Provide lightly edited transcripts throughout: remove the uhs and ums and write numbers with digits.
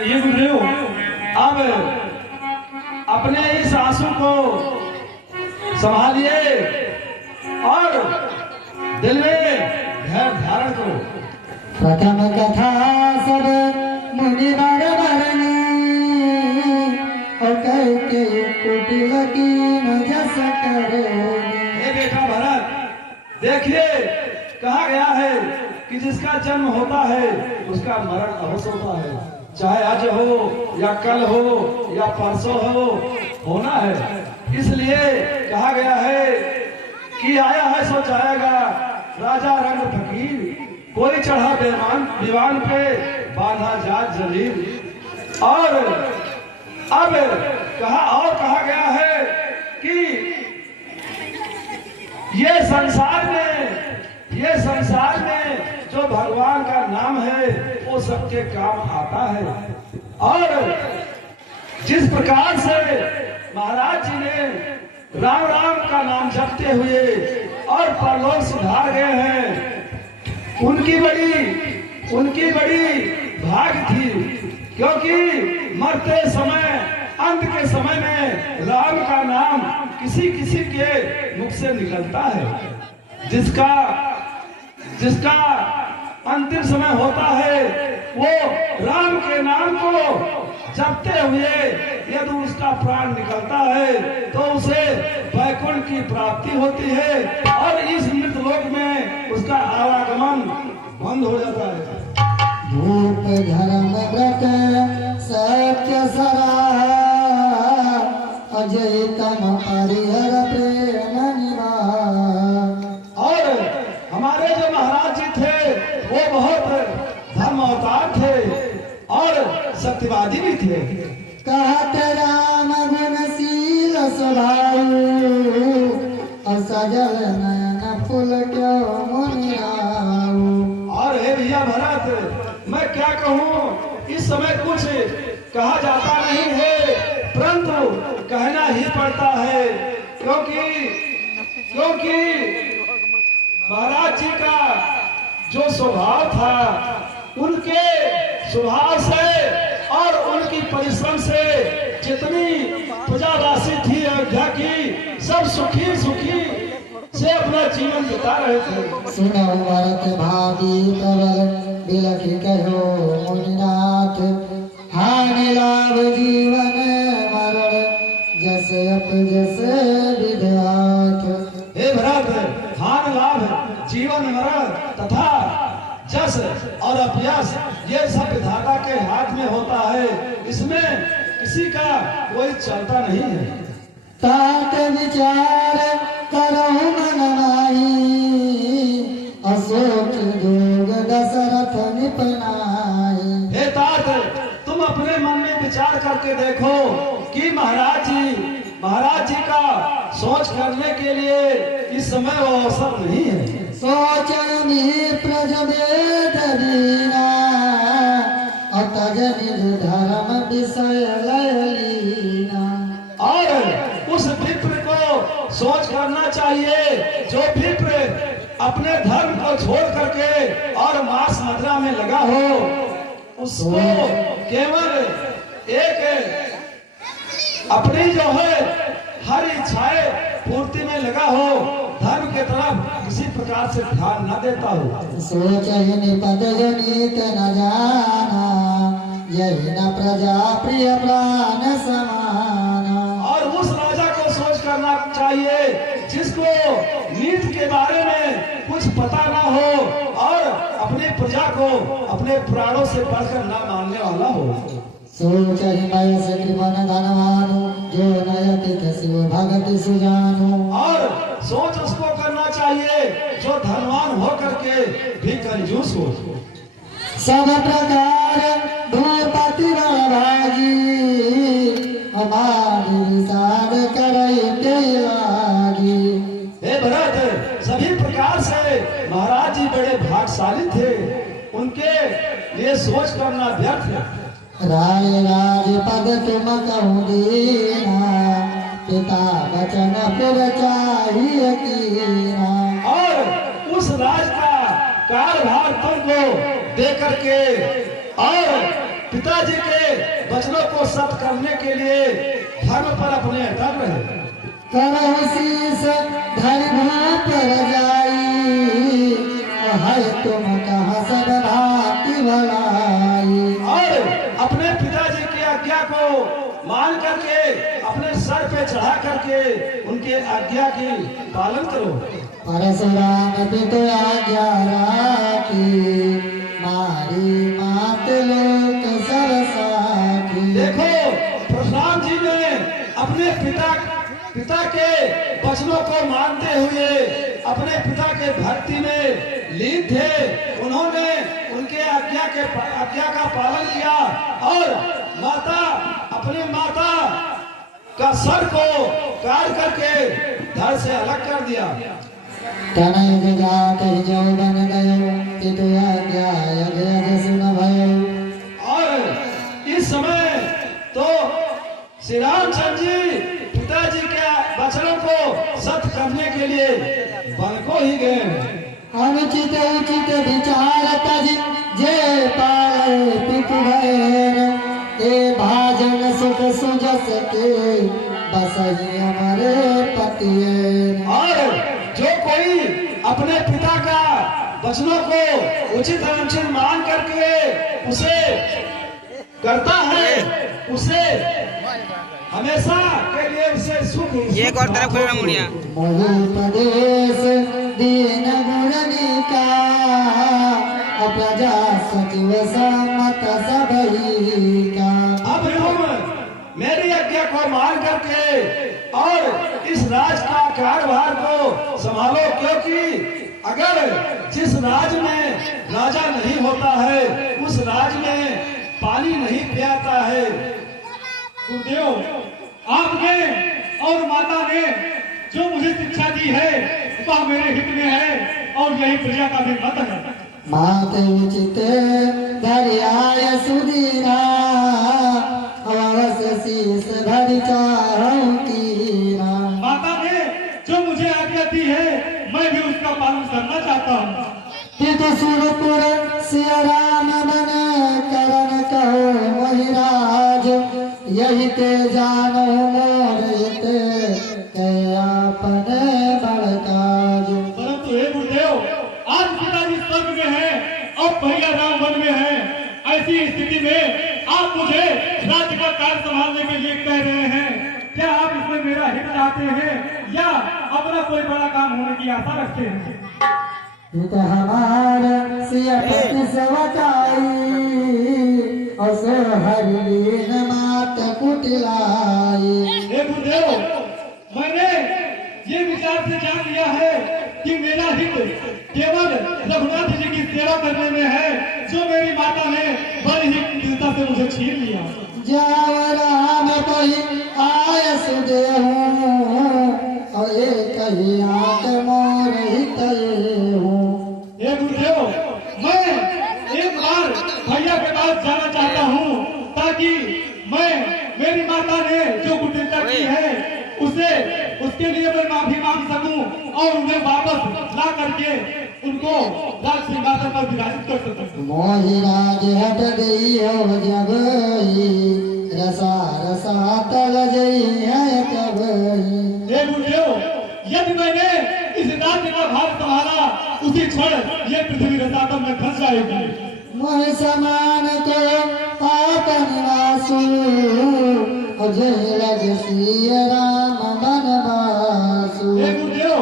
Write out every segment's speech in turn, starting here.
ये गुरुदेव, अब अपने इस आंसू को संभालिए और दिल में धैर्य धारण करो। प्रथम कथा सब मुनि बर बरनी और करके कुटिल की जस हे बेटा भरत, देखिए कहा गया है कि जिसका जन्म होता है उसका मरण अवश्य होता है, चाहे आज हो या कल हो या परसों हो, होना है। इसलिए कहा गया है कि आया है सो जाएगा, राजा रंग फकीर, कोई चढ़ा दीवान पे बांधा जात जलील। और अब कहा गया है कि ये संसार में जो भगवान का नाम है वो सबके काम आता है। और जिस प्रकार से महाराज जी ने राम राम का नाम जपते हुए और परलोक सुधार गए हैं, उनकी बड़ी भाग थी, क्योंकि मरते समय अंत के समय में राम का नाम किसी किसी के मुख से निकलता है। जिसका अंतिम समय होता है वो राम के नाम को जपते हुए यदि उसका प्राण निकलता है तो उसे वैकुंठ की प्राप्ति होती है और इस मृत लोक में उसका आवागमन बंद हो जाता है। धूप धर्म व्रत सत्य सरा अजय तम हरिहर प्रेम निवास। और हमारे जो महाराज जी थे वो बहुत धर्म अवतार थे और सत्यवादी भी थे। कहत राम गुणशील स्वभाव और सजल नयन फूल क्यों मुनिराऊ। और हे भैया भरत, मैं क्या कहूँ, इस समय कुछ कहा जाता नहीं है, परंतु कहना ही पड़ता है, क्योंकि महाराज जी का जो स्वभाव था, उनके स्वभाव से और उनकी परिश्रम से जितनी प्रजावासी थी अयोध्या की, सब सुखी से अपना जीवन बिता रहे थे। सुनो भरत भावी प्रबल बिलखि कहो मुनिनाथ, हानि लाभ जीवन मरण जैसे अप जैसे विधात। हे भरत, हानि लाभ जीवन मरण तथा जस और अपयश ये सब विधाता के हाथ में होता है, इसमें किसी का कोई चलता नहीं है। तात विचार करो मन माही अशोक जोग दशरथ निपनाई। हे तात, तुम अपने मन में विचार करके देखो कि महाराज जी का सोच करने के लिए इस समय वो अवसर नहीं है। सोचनी प्रजवेद दीना अतज निज धर्म विषय लयलीना। और उस विप्र को सोच करना चाहिए जो विप्र अपने धर्म को छोड़ करके और मांस मदिरा में लगा हो, उसको केवल एक अपनी जो है हर इच्छाएं पूर्ति में लगा हो, धर्म के तरफ किसी प्रकार से ध्यान न देता हो। सोच ही निपद जनित न जाना, यही न प्रजा प्रिय प्राण समाना। और उस राजा को सोच करना चाहिए जिसको नीति के बारे में कुछ पता ना हो और अपनी प्रजा को अपने प्राणों से बढ़कर न मानने वाला हो। सोच ही मय से कृपन धनवानु, जो नयति शिव भगति सुजानु। और सोच उसको करना चाहिए जो धनवान हो करके भी कंजूस हो। सब प्रकार भूपति भागी हमारी विषाद करते लागी। हे भरत, सभी प्रकार से महाराज जी बड़े भाग्यशाली थे, उनके लिए सोच करना व्यर्थ है। राय राज पद तुम कहूँ दीना, पिता वचन पुर चाहिए कीना। और उस राज का कार्यभार तुमको दे करके और पिताजी के वचनों को सत्य करने के लिए धर्म पर अपने अटल रहे। करहु शीस धरि भाप रजाई, है तुम कहाँ सब भांति भलाई। और अपने पिताजी की आज्ञा को मान करके अपने सर पे चढ़ा करके उनके आज्ञा की पालन करो। परशुराम पितु आज्ञा राखी, मारी मात लोक सब साखी। देखो परशुराम जी ने अपने पिता के वचनों को मानते हुए अपने पिता के भक्ति में लीन थे। उन्होंने उनके आज्ञा का पालन किया और अपनी माता का सर को काट करके धड़ से अलग कर दिया। तनय जात जौवन गयो, पितु आज्ञा यज्ञ सुन भयो। और इस समय तो श्री रामचंद्र जी पिताजी के वचनों को सत्य करने के लिए वन को ही गए। अनुचित उचित विचार तज जे पाए पितु भैर, ते भाजन सुख सुजस के बसहि हमारे पतिये। और जो कोई अपने पिता का वचनों को उचित अनुचित मान करके उसे करता है, उसे हमेशा के लिए उसे सुख। ये एक और तरफ खुलना मुड़िया। उपदेश दीन गुणनिका, प्रजा सचिव सम्मत सबही का। अब तुम मेरी आज्ञा को मान करके और इस राज का कार्यभार को संभालो, क्योंकि अगर जिस राज में राजा नहीं होता है उस राज में पानी नहीं पियाता है। गुरुदेव, आपने और माता ने जो मुझे शिक्षा दी है वह मेरे हित में है और यही प्रजा का भी मत है। मात उचित धर्याय सुधीरा, अवश्य शीस भरि चाहूं कीरा। माता ने जो मुझे आज्ञा दी है मैं भी उसका पालन करना चाहता हूँ। पितु सुरपुर सिय राम बन करन कहो महिराज, यही ते जानो मोर हित के आपने बड़ काज। परंतु हे गुरुदेव, आज पिताजी स्वर्ग में है और भैया राम वन में है। ऐसी स्थिति में आप मुझे राज्य का कार्य संभालने के लिए कह रहे हैं। क्या आप इसमें मेरा हित चाहते हैं या अपना कोई बड़ा काम होने की आशा रखते हैं? हित हमार सिय पति सवकाई, असो हरिलीन मात कुटिलाई। हे गुरुदेव, मैंने ये विचार से जान लिया है कि मेरा हित केवल रघुनाथ जी की सेवा करने में है, जो मेरी माता ने बड़ी ही कुटिलता से मुझे छीन लिया। जाव राम कही आय सुदेहूं, और एक ही आंख मोर हित हूँ। हे गुरुदेव, मैं एक बार भैया के पास जाना चाहता हूँ ताकि मेरी माता ने जो कुटिलता की है उसके लिए मैं माफी मांग सकूं और उन्हें वापस ला करके उनको राज सिंहासन पर विराजित कर सकूं। मोहि राज हट गई हो जब ही, रसा रसा तल जई है तब ही। हे गुरुदेव, यदि मैंने इस राज्य का भार संभाला उसी क्षण ये पृथ्वी रसातल में फंस जाएगी। मोह समान को पाप निवासु, जय लग सिय राम बनवासु। हे गुरुदेव,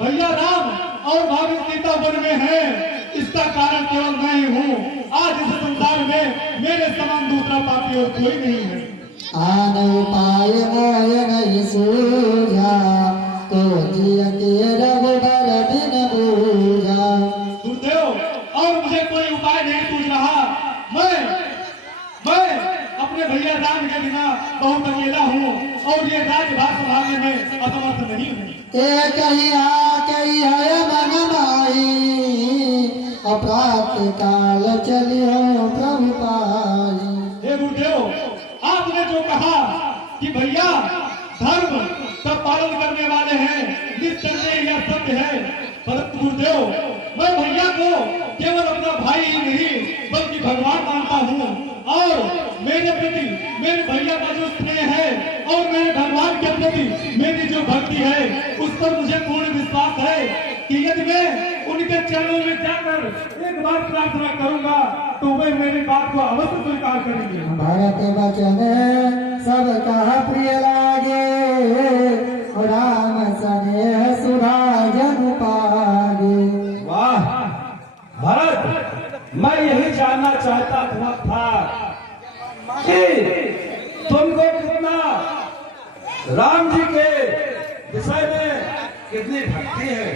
भैया राम और भाभी सीता वन में है, इसका कारण केवल मैं ही हूँ। आज इस संसार में मेरे समान दूसरा पापी और कोई नहीं है। आन उपाय मोय नहीं सूझा, तो जिय के रघुबर बिन बूझा। गुरुदेव, और मुझे कोई उपाय नहीं सूझ रहा। मैं अपने भैया राम के बिना बहुत अकेला हूँ और ये राज्यभार संभालने में असमर्थ नहीं हूँ। एक ही आकई है मन माई, अप्राप्त काल चलियो प्रभु पाई। हे गुरुदेव, आपने जो कहा कि भैया धर्म सब पालन करने वाले हैं, निस्संदेह यह सत्य है। परंतु गुरुदेव, मैं भैया को केवल अपना भाई ही नहीं बल्कि भगवान मानता हूँ और मेरे प्रति मेरे भैया का जो स्नेह है और मेरे भगवान के प्रति मेरी जो भक्ति है उस पर मुझे पूर्ण विश्वास है कि यदि मैं उनके चरणों में जाकर एक बार प्रार्थना करूंगा तो वे मेरी बात को अवश्य स्वीकार करेंगे। भरत वचन सबका प्रिय लागे, राम स्नेह सुधा जन पागे। वाह भरत, मैं यही जानना चाहता था कि तुमको कितना राम जी के विषय में कितनी भक्ति है।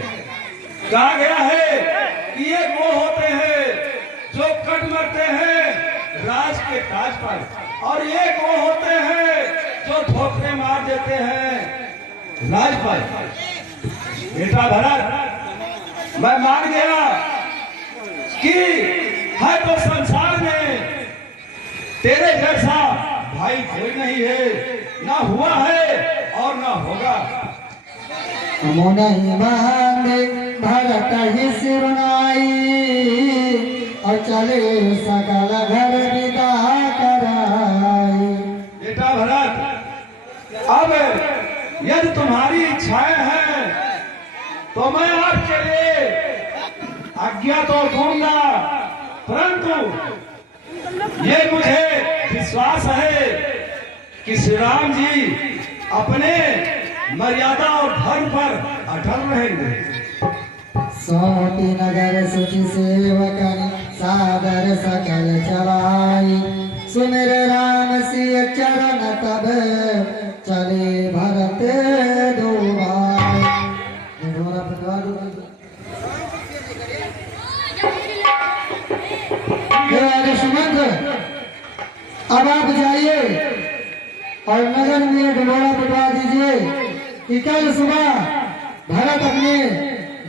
कहा गया है कि ये वो होते हैं जो कट मरते हैं राज के ताज पर, और ये वो होते हैं जो ठोकरे मार देते हैं राज पर। बेटा भरत, मैं मान गया कि है तो संसार में तेरे जैसा भाई कोई नहीं है, ना हुआ है और ना होगा। मुनि बांधे भरत ही सिरनाई, और चले सकल घर विदा कराई। बेटा भरत, अब यदि तुम्हारी इच्छाएं हैं तो मैं आपके लिए आज्ञा तो दूंगा, परंतु ये मुझे विश्वास है कि श्री राम जी अपने मर्यादा और धर्म पर अटल रहेंगे। सोती नगर सुचि सेवकन सादर सकल चलाई, सुमिर राम सिय चरण तब चले भरत दो भाई। सुमंत्र, अब आप जाइए और नगर में डोरा पिटवा दीजिए कि कल सुबह भरत अपने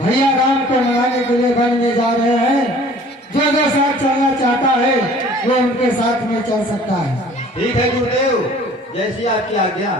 भैया राम को मनाने के लिए वन में जा रहे हैं। जो जो साथ चलना चाहता है वो उनके साथ में चल सकता है। ठीक है गुरुदेव, जैसी आपकी आज्ञा।